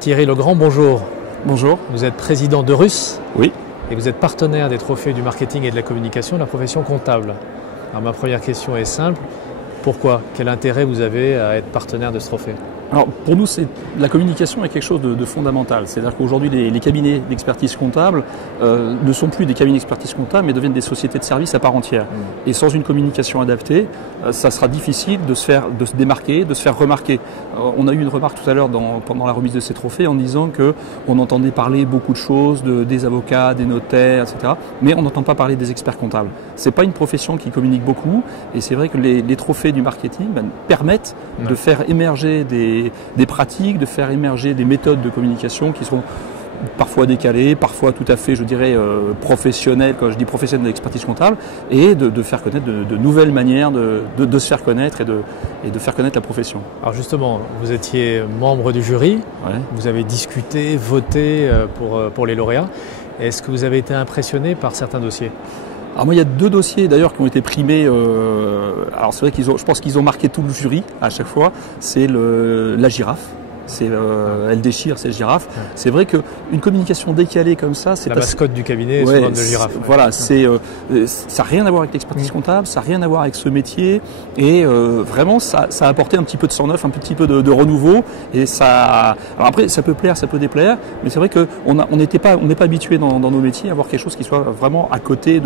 Thierry Legrand, bonjour. Bonjour. Vous êtes président d'Eurus. Oui. Et vous êtes partenaire des trophées du marketing et de la communication de la profession comptable. Alors ma première question est simple. Pourquoi? Quel intérêt vous avez à être partenaire de ce trophée? Alors pour nous, la communication est quelque chose de fondamental. C'est-à-dire qu'aujourd'hui, les cabinets d'expertise comptable ne sont plus des cabinets d'expertise comptable, mais deviennent des sociétés de services à part entière. Et sans une communication adaptée, ça sera difficile de se démarquer, de se faire remarquer. On a eu une remarque tout à l'heure pendant la remise de ces trophées en disant qu'on entendait parler beaucoup de choses, des avocats, des notaires, etc. Mais on n'entend pas parler des experts comptables. C'est pas une profession qui communique beaucoup, et c'est vrai que les trophées du marketing permettent de faire émerger des pratiques, de faire émerger des méthodes de communication qui sont parfois décalées, parfois tout à fait, je dirais, professionnelles, quand je dis professionnelles de l'expertise comptable, et de faire connaître de nouvelles manières de se faire connaître et de faire connaître la profession. Alors justement, vous étiez membre du jury, Ouais. vous avez discuté, voté pour les lauréats. Est-ce que vous avez été impressionné par certains dossiers? Alors moi, il y a 2 dossiers d'ailleurs qui ont été primés. Alors c'est vrai je pense qu'ils ont marqué tout le jury à chaque fois. C'est la girafe. Elle déchire, c'est girafe. Ouais. C'est vrai qu'une communication décalée comme ça, c'est la mascotte du cabinet, souvent de girafe. Voilà, ça n'a rien à voir avec l'expertise comptable, ça n'a rien à voir avec ce métier, et vraiment ça a apporté un petit peu de sang neuf, un petit peu de renouveau, et ça. Alors après, ça peut plaire, ça peut déplaire, mais c'est vrai qu'on n'est pas habitué dans nos métiers à avoir quelque chose qui soit vraiment à côté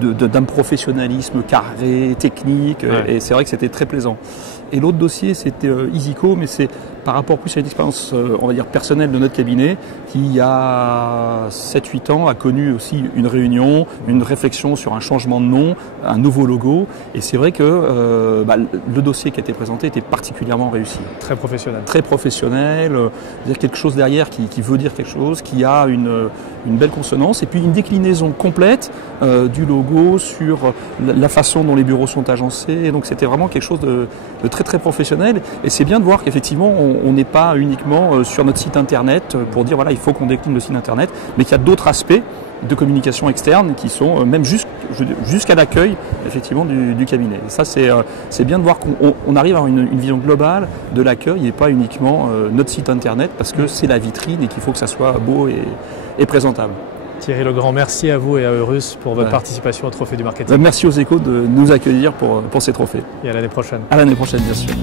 d'un professionnalisme carré, technique, ouais. Et c'est vrai que c'était très plaisant. Et l'autre dossier, c'était Easyco, mais c'est par rapport plus à une expérience, on va dire, personnelle de notre cabinet, qui, il y a 7-8 ans, a connu aussi une réunion, une réflexion sur un changement de nom, un nouveau logo. Et c'est vrai que le dossier qui a été présenté était particulièrement réussi. Très professionnel. Très professionnel, dire quelque chose derrière qui veut dire quelque chose, qui a une belle consonance, et puis une déclinaison complète du logo sur la façon dont les bureaux sont agencés. Et donc c'était vraiment quelque chose de très très professionnel, et c'est bien de voir qu'effectivement on n'est pas uniquement sur notre site internet pour dire voilà, il faut qu'on décline le site internet, mais qu'il y a d'autres aspects de communication externe qui sont même jusqu'à l'accueil effectivement du cabinet. Et ça c'est bien de voir qu'on arrive à avoir une vision globale de l'accueil et pas uniquement notre site internet, parce que c'est la vitrine et qu'il faut que ça soit beau et présentable. Thierry Legrand, merci à vous et à Eurus pour votre participation au Trophée du marketing. Merci aux Échos de nous accueillir pour ces trophées. Et à l'année prochaine. À l'année prochaine, bien sûr.